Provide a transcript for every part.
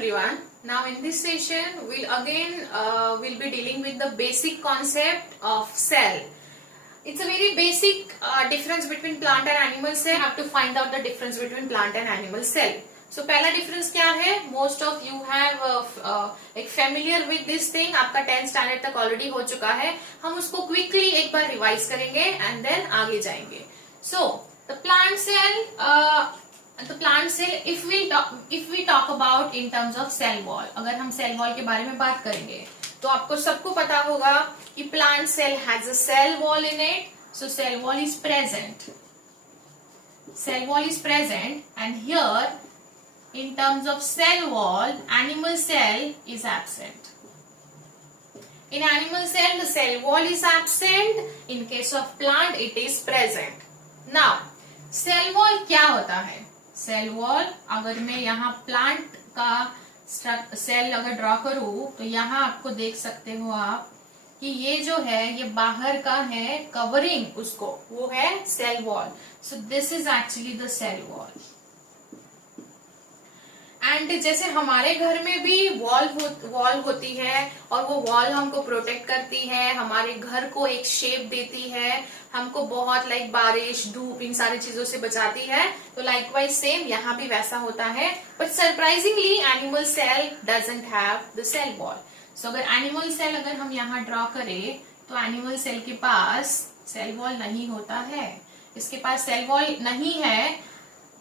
everyone. Now in this session we'll be dealing with the basic concept of cell. It's a very basic difference between plant and animal cell. You have to find out the difference between plant and animal cell. So पहला difference क्या है? Most of you have like familiar with this thing. आपका 10th standard तक already हो चुका है. हम उसको quickly एक बार revise करेंगे and then आगे जाएंगे. So the plant cell if we talk about in terms of cell wall, अगर हम cell wall के बारे में बात करेंगे तो आपको सबको पता होगा कि plant cell has a cell wall in it. So cell wall is present. Cell wall is present, and here in terms of cell wall, animal cell is absent. In animal cell, the cell wall is absent. In case of plant, it is present. Now, cell wall क्या होता है? Cell wall, अगर मैं यहाँ plant का cell अगर draw करूं तो यहाँ आपको देख सकते हो आप कि ये जो है ये बाहर का है कवरिंग उसको, वो है cell wall. So this is actually the cell wall. And जैसे हमारे घर में भी वॉल होती है और वो वॉल हमको प्रोटेक्ट करती है, हमारे घर को एक शेप देती है, हमको बहुत लाइक बारिश धूप इन सारी चीजों से बचाती है. तो लाइकवाइज सेम यहाँ भी वैसा होता है. But surprisingly animal cell doesn't have the cell wall. So अगर एनिमल सेल अगर हम यहाँ ड्रॉ करें तो एनिमल सेल के पास सेल वॉल नहीं होता है. इसके पास सेल वॉल नहीं है.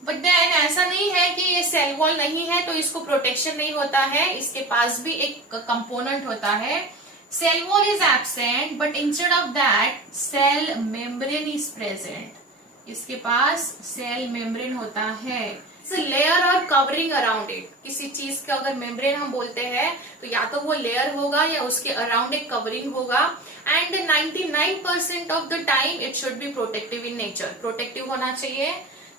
बट देन ऐसा नहीं है कि ये सेल वॉल नहीं है तो इसको प्रोटेक्शन नहीं होता है. इसके पास भी एक कंपोनेंट होता है. Cell wall is absent but instead of that cell membrane is present. इसके पास सेल मेम्ब्रेन होता है. लेयर और कवरिंग अराउंड इट. किसी चीज का अगर मेम्ब्रेन हम बोलते हैं तो या तो वो लेयर होगा या उसके अराउंड एक कवरिंग होगा. And 99% of the time it should be protective in nature. Protective होना चाहिए.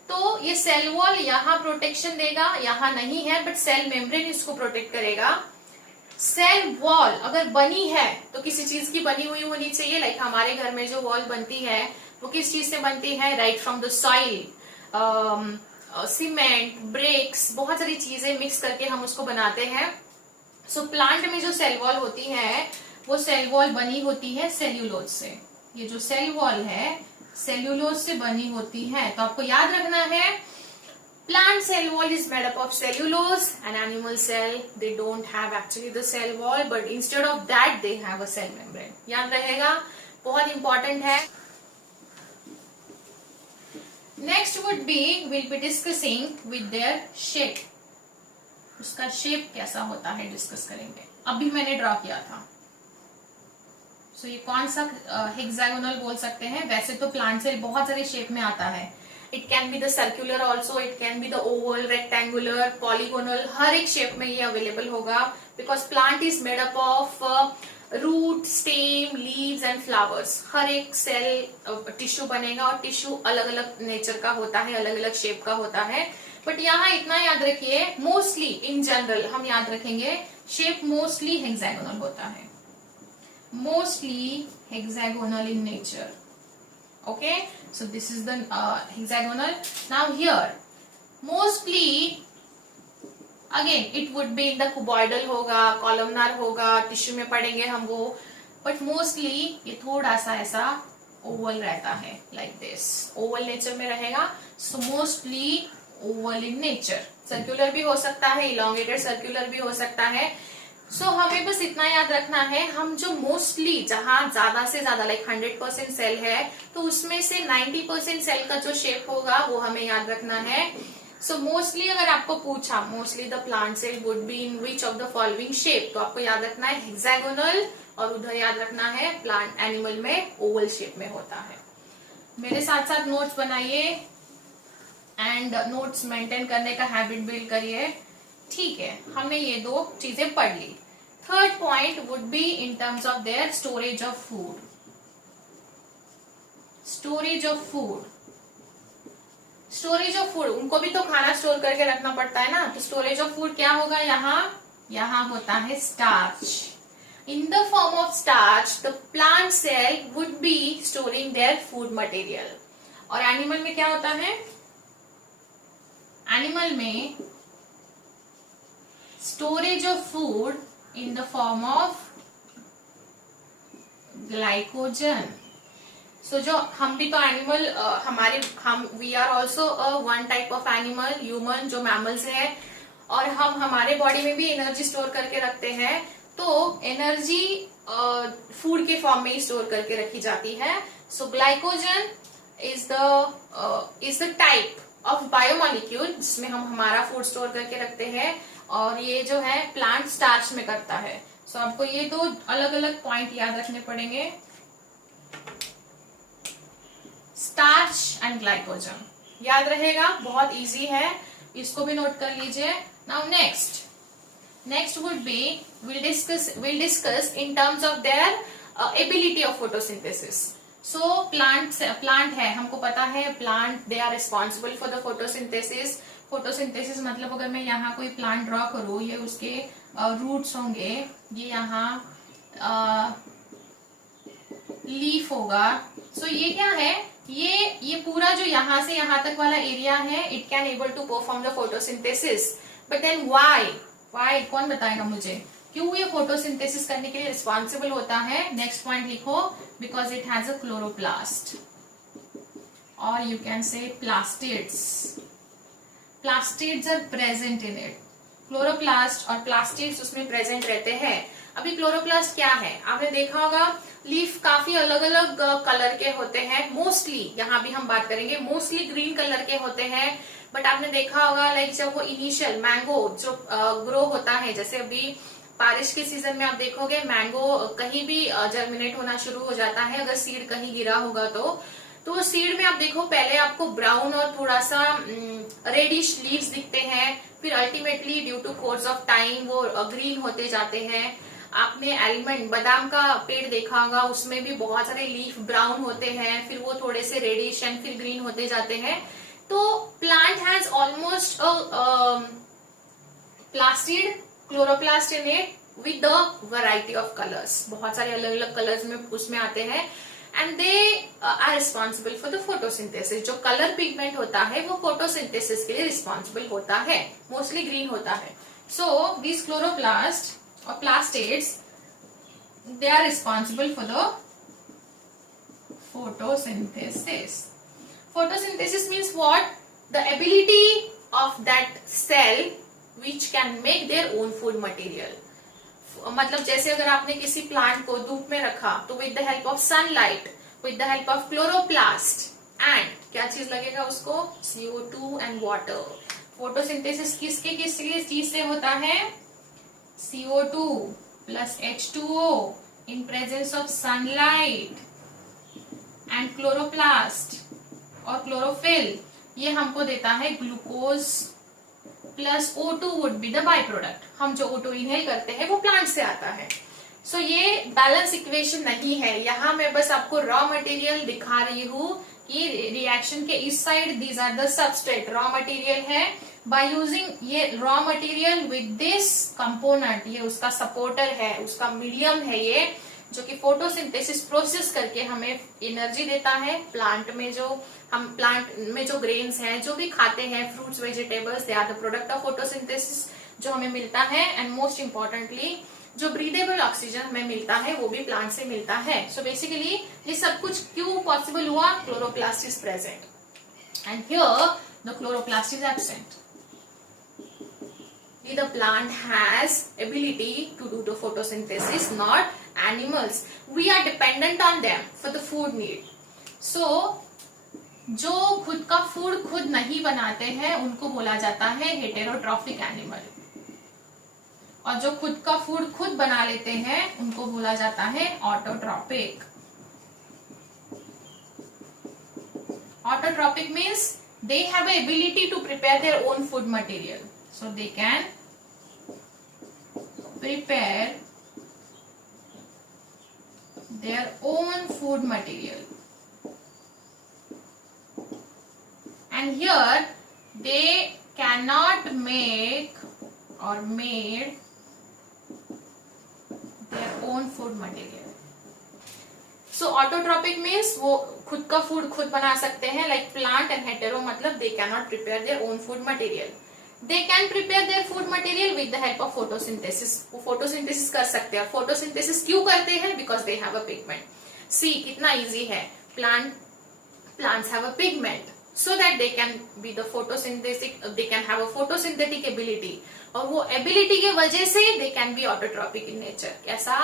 तो ये सेल वॉल यहाँ प्रोटेक्शन देगा, यहाँ नहीं है, बट सेल मेम्ब्रेन इसको प्रोटेक्ट करेगा. सेल वॉल अगर बनी है तो किसी चीज की बनी हुई होनी चाहिए. लाइक हमारे घर में जो वॉल बनती है वो किस चीज से बनती है? Right from the soil, cement, bricks, बहुत सारी चीजें मिक्स करके हम उसको बनाते हैं. सो प्लांट में जो सेल वॉल होती है वो सेल वॉल बनी होती है सेल्यूलोज से. ये जो सेल वॉल है सेल्यूलोज से बनी होती है. तो आपको याद रखना है plant cell wall is made up of cellulose, and animal cell they don't have actually the cell wall, but instead of that they have a cell membrane. याद रहेगा, बहुत इंपॉर्टेंट है. Next would be we'll be discussing with their shape. उसका shape कैसा होता है discuss करेंगे. अभी मैंने ड्रॉ किया था. सो ये कौन सा हेक्सागोनल बोल सकते हैं. वैसे तो प्लांट सेल बहुत सारे शेप में आता है. It can be the circular also, it can be the oval, rectangular, polygonal, हर एक शेप में ये अवेलेबल होगा. Because plant is made up of root, stem, leaves and flowers. हर एक सेल टिश्यू बनेगा और टिश्यू अलग अलग नेचर का होता है, अलग अलग शेप का होता है. बट यहाँ इतना याद रखिए, मोस्टली इन जनरल हम याद रखेंगे शेप मोस्टली हेक्सागोनल होता है. Mostly hexagonal in nature. Okay, so this is the hexagonal. Now here mostly again it would be in the cuboidal होगा, columnar होगा, टिश्यू में पढ़ेंगे हम वो. but mostly ये थोड़ा सा ऐसा oval रहता है, like this. oval nature में रहेगा. so mostly oval in nature. circular भी हो सकता है, elongated circular भी हो सकता है. सो हमें बस इतना याद रखना है, हम जो मोस्टली जहां ज्यादा से ज्यादा लाइक 100% सेल है तो उसमें से 90% सेल का जो शेप होगा वो हमें याद रखना है. सो मोस्टली अगर आपको पूछा mostly the plant cell would be in which of the following shape, तो आपको याद रखना है हेक्सागोनल, और उधर याद रखना है प्लांट एनिमल में ओवल शेप में होता है. मेरे साथ साथ नोट्स बनाइए एंड नोट्स मेंटेन करने का हैबिट बिल्ड करिए. ठीक है, हमने ये दो चीजें पढ़ ली. Third point would be in terms of their storage of food. Storage of food, storage of food, उनको भी तो खाना स्टोर करके रखना पड़ता है ना. तो स्टोरेज ऑफ फूड क्या होगा? यहाँ होता है starch. In the form of starch the plant cell would be storing their food material. और एनिमल में क्या होता है? एनिमल में storage of food in the form of glycogen. So जो हम भी तो एनिमल हम we are also one type of animal, human जो मैमल्स है, और हम हमारे बॉडी में भी एनर्जी स्टोर करके रखते हैं. तो एनर्जी फूड के फॉर्म में ही स्टोर करके रखी जाती है. So glycogen is the type of biomolecule जिसमें हम हमारा फूड स्टोर करके रखते हैं, और ये जो है प्लांट स्टार्च में करता है. सो आपको ये दो अलग अलग पॉइंट याद रखने पड़ेंगे, स्टार्च एंड ग्लाइकोजन. याद रहेगा, बहुत इजी है, इसको भी नोट कर लीजिए. Now next would be we'll discuss in terms of their ability of photosynthesis. So plant है, हमको पता है plant they are responsible for the photosynthesis. photosynthesis मतलब अगर मैं यहाँ कोई प्लांट ड्रॉ करूँ, ये उसके रूट्स होंगे, ये यहाँ लीफ होगा. सो ये क्या है, ये पूरा जो यहाँ से यहाँ तक वाला एरिया है, it can able to perform the photosynthesis. But then why कौन बताएगा मुझे, क्यों ये फोटोसिंथेसिस करने के लिए रिस्पॉन्सिबल होता है? नेक्स्ट पॉइंट लिखो, because it has a chloroplast, और you can say plastids. Plastids are present in it. Chloroplast और प्लास्टिड्स उसमें प्रेजेंट रहते हैं. अभी क्लोरोप्लास्ट क्या है, आपने देखा होगा लीफ काफी अलग अलग कलर के होते हैं. मोस्टली यहाँ भी हम बात करेंगे, मोस्टली ग्रीन कलर के होते हैं. बट आपने देखा होगा लाइक जब वो इनिशियल मैंगो जो ग्रो होता है, जैसे अभी बारिश के सीजन में आप देखोगे मैंगो कहीं भी जर्मिनेट होना शुरू हो जाता है, अगर सीड कहीं गिरा होगा तो सीड में आप देखो पहले आपको ब्राउन और थोड़ा सा रेडिश लीव्स दिखते हैं, फिर ultimately due to course of time वो ग्रीन होते जाते हैं. आपने आलमंड बादाम का पेड़ देखा होगा, उसमें भी बहुत सारे लीफ ब्राउन होते हैं, फिर वो थोड़े से रेडिश एंड फिर ग्रीन होते जाते हैं. तो plant has almost plastid chloroplast in it with the variety of colours. बहुत सारे अलग अलग कलर्स में उसमें आते हैं, and they are responsible for the photosynthesis. जो कलर पिगमेंट होता है वो फोटोसिंथेसिस के लिए रिस्पॉन्सिबल होता है, मोस्टली ग्रीन होता है. So this chloroplast or plastids, they are responsible for the photosynthesis. Photosynthesis means what? The ability of that cell which can make their own food material. मतलब जैसे अगर आपने किसी प्लांट को धूप में रखा तो with the help of sunlight, with the help of chloroplast and क्या चीज लगेगा उसको, CO2 and water. फोटोसिंथेसिस किस चीज से होता है, CO2 plus H2O in presence of sunlight and chloroplast और chlorophyll, ये हमको देता है glucose plus O2 would be the by product. हम जो O2 इनहेल करते हैं वो प्लांट से आता है. सो ये बैलेंस इक्वेशन नहीं है, यहाँ मैं बस आपको रॉ मटेरियल दिखा रही हूँ कि रिएक्शन के इस side these are the substrate, raw material है. बाय यूजिंग ये raw material with this component, ये उसका सपोर्टर है, उसका मीडियम है ये, जो कि फोटोसिंथेसिस प्रोसेस करके हमें एनर्जी देता है. प्लांट में जो ग्रेन्स हैं, जो भी खाते हैं, fruits vegetables, they are the product of photosynthesis जो हमें मिलता है. एंड मोस्ट इंपॉर्टेंटली जो ब्रीदेबल ऑक्सीजन हमें मिलता है वो भी प्लांट से मिलता है. सो बेसिकली ये सब कुछ क्यों पॉसिबल हुआ, chloroplast is present and here the chloroplast is absent. The plant has ability to do the photosynthesis, not animals. We are dependent on them for the food need. So जो खुद का food खुद नहीं बनाते हैं उनको बोला जाता है हेटेरोट्रॉफिक एनिमल, और जो खुद का फूड खुद बना लेते हैं उनको बोला जाता है autotrophic. Autotrophic means they have a ability to prepare their own food material. So they can prepare their own food material. And here they cannot make or made their own food material. So autotrophic means वो खुद का food खुद बना सकते हैं, like plant, and hetero मतलब they cannot prepare their own food material. They can prepare their food material with the help of photosynthesis. वो photosynthesis कर सकते हैं। फोटोसिंथेसिस क्यों करते हैं? Because they have a pigment. See कितना इजी है। plants have a pigment so that they can be the photosynthetic, they can have a photosynthetic ability, और वो ability के वजह से they can be autotrophic in nature। कैसा?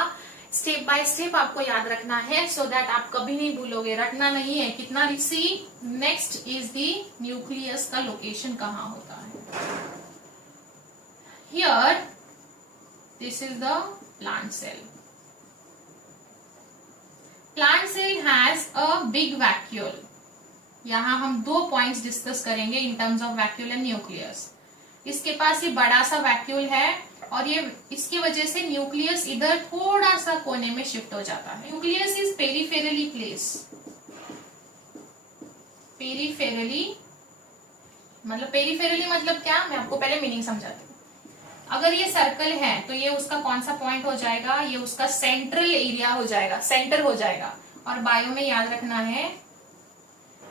Step by step आपको याद रखना है सो दैट आप कभी नहीं भूलोगे। रटना नहीं है। कितना? See next is the nucleus का लोकेशन कहाँ होता है। Here this is the plant cell. Plant cell has a big vacuole. यहां हम 2 पॉइंट्स डिस्कस करेंगे in terms of vacuole and nucleus. इसके पास ये बड़ा सा वैक्यूल है और ये इसकी वजह से न्यूक्लियस इधर थोड़ा सा कोने में शिफ्ट हो जाता है। Nucleus is peripherally place. Peripherally मतलब क्या? मैं आपको पहले मीनिंग समझाती हूँ। अगर ये सर्कल है तो ये उसका कौन सा पॉइंट हो जाएगा? ये उसका सेंट्रल एरिया हो जाएगा, सेंटर हो जाएगा। और बायो में याद रखना है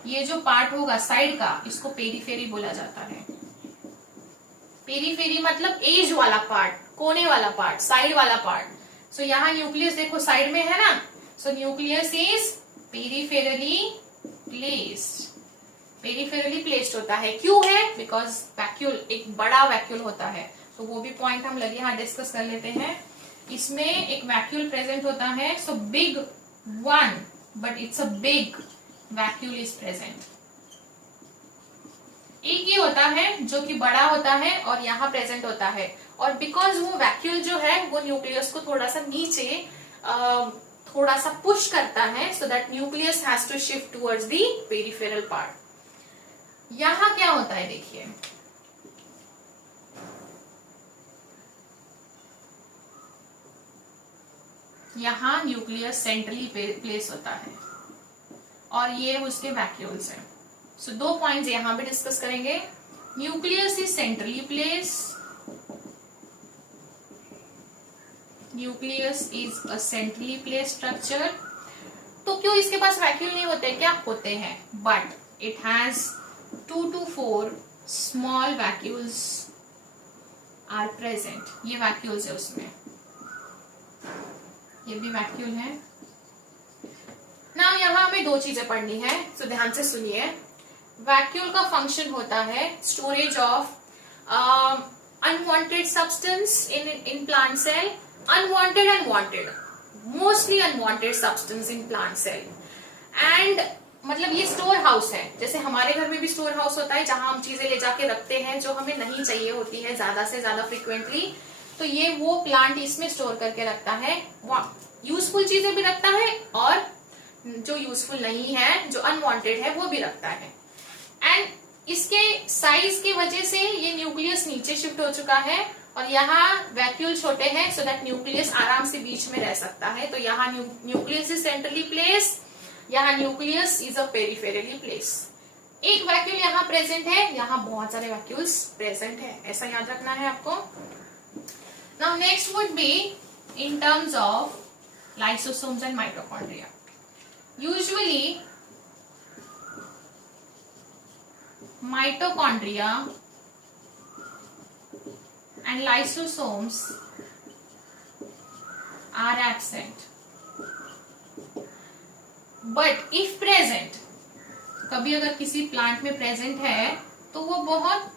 ये जो पार्ट होगा साइड का, इसको पेरीफेरी बोला जाता है। पेरीफेरी मतलब एज वाला पार्ट, कोने वाला पार्ट, साइड वाला पार्ट। सो यहाँ न्यूक्लियस देखो साइड में है ना। सो न्यूक्लियस इज पेरीफेरली प्लेस्ड। पेरीफेरली प्लेस्ड होता है। क्यों है? बिकॉज वैक्यूल, एक बड़ा वैक्यूल होता है। तो वो भी पॉइंट हम लगे यहाँ डिस्कस कर लेते हैं। इसमें एक वैक्यूल प्रेजेंट होता है। So big one, but it's a big vacuole is present. एक ही होता है जो कि बड़ा होता है और यहाँ प्रेजेंट होता है। और बिकॉज वो वैक्यूल जो है वो न्यूक्लियस को थोड़ा सा नीचे थोड़ा सा पुश करता है so that nucleus has to shift towards the peripheral part. यहाँ क्या होता है देखिए, यहाँ न्यूक्लियस सेंट्रली प्लेस होता है और ये उसके वैक्यूल्स हैं। सो 2 पॉइंट्स यहां पे डिस्कस करेंगे। Nucleus is centrally place. Nucleus is a centrally place structure. तो क्यों इसके पास वैक्यूल नहीं होते? क्या होते हैं? But it has 2 to 4 small vacuoles are present. ये वैक्यूल्स है उसमें, ये भी वैक्यूल है ना। यहाँ हमें 2 चीजें पढ़नी है, तो ध्यान से सुनिए। वैक्यूल का फंक्शन होता है storage of unwanted substance in plant cell. Unwanted and wanted, mostly unwanted substance in plant cell. And मतलब ये स्टोर हाउस है। जैसे हमारे घर में भी स्टोर हाउस होता है जहां हम चीजें ले जाके रखते हैं जो हमें नहीं चाहिए होती है ज्यादा से ज्यादा फ्रिक्वेंटली। तो ये वो प्लांट इसमें स्टोर करके रखता है। यूजफुल चीजें भी रखता है और जो यूजफुल नहीं है, जो अनवांटेड है, वो भी रखता है। एंड इसके साइज की वजह से ये न्यूक्लियस नीचे शिफ्ट हो चुका है और यहाँ वैक्यूल छोटे हैं सो दैट न्यूक्लियस आराम से बीच में रह सकता है। तो यहाँ न्यूक्लियस इज सेंट्रली प्लेस, यहाँ nucleus is a peripherally place. एक वैक्यूल यहाँ प्रेजेंट है, यहाँ बहुत सारे वैक्यूल्स प्रेजेंट है, ऐसा याद रखना है आपको। Now next would be in terms of lysosomes and mitochondria. Usually mitochondria and lysosomes are absent, but if present, कभी अगर किसी प्लांट में प्रेजेंट है तो वो बहुत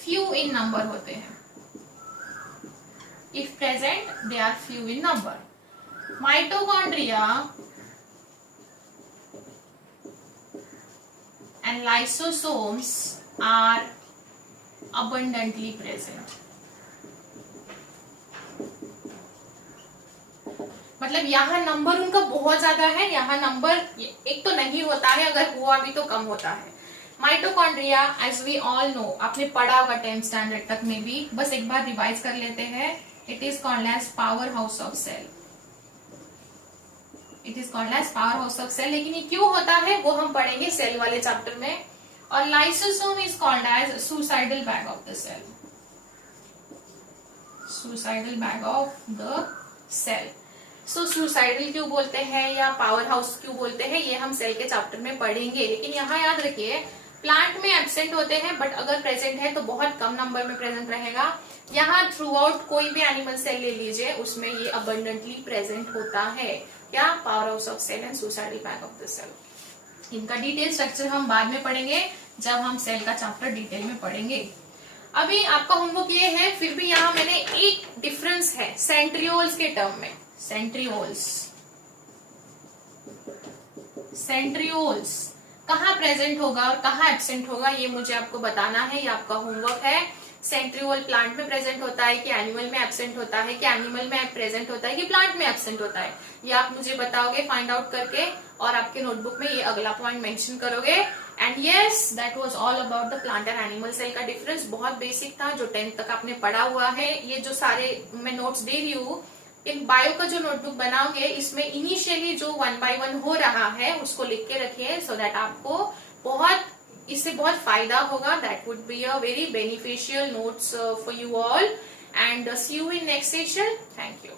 few in number होते हैं। If present, they are few in number. Mitochondria and lysosomes are abundantly present. मतलब यहाँ नंबर उनका बहुत ज्यादा है, यहाँ नंबर एक तो नहीं होता है, अगर हुआ भी तो कम होता है। Mitochondria as we all know, आपने पढ़ा होगा 10th स्टैंडर्ड तक में भी, बस एक बार रिवाइज कर लेते हैं। It is called as power house of cell. It is called as power house of cell. लेकिन ये क्यों होता है वो हम पढ़ेंगे सेल वाले चैप्टर में। और lysosome is called as suicidal bag of the cell. Suicidal bag of the cell. So suicidal क्यों बोलते हैं या पावर हाउस क्यों बोलते हैं, ये हम सेल के चैप्टर में पढ़ेंगे। लेकिन यहाँ याद रखिए प्लांट में एब्सेंट होते हैं, बट अगर प्रेजेंट है तो बहुत कम नंबर में प्रेजेंट रहेगा। यहाँ थ्रू आउट कोई भी एनिमल सेल ले लीजिए, उसमें ये अबंडेंटली प्रेजेंट होता है। क्या? Power house of cell and suicidal pack of the cell. इनका डिटेल स्ट्रक्चर हम बाद में पढ़ेंगे, जब हम सेल का चैप्टर डिटेल में पढ़ेंगे। अभी आपका होमवर्क ये है, फिर भी यहाँ मैंने एक डिफरेंस है सेंट्रियोल्स के टर्म में। सेंट्रियोल्स कहाँ प्रेजेंट होगा और कहाँ एब्सेंट होगा, ये मुझे आपको बताना है, ये आपका होमवर्क है। सेंट्रियोल प्लांट में प्रेजेंट होता है कि एनिमल में एब्सेंट होता है, कि एनिमल में प्रेजेंट होता है कि प्लांट में एब्सेंट होता है, ये आप मुझे बताओगे फाइंड आउट करके, और आपके नोटबुक में ये अगला पॉइंट मेंशन करोगे। And yes, that was all about the plant and animal cell का डिफरेंस। बहुत बेसिक था, जो 10th तक आपने पढ़ा हुआ है। ये जो सारे मैं नोट्स दे रही हूँ, एक बायो का जो नोटबुक बनाओगे, इसमें इनिशियली जो 1 by 1 हो रहा है उसको लिख के रखिए, सो दैट आपको इससे बहुत फायदा होगा। That would be a very beneficial notes for you all, and see you in next session. Thank you.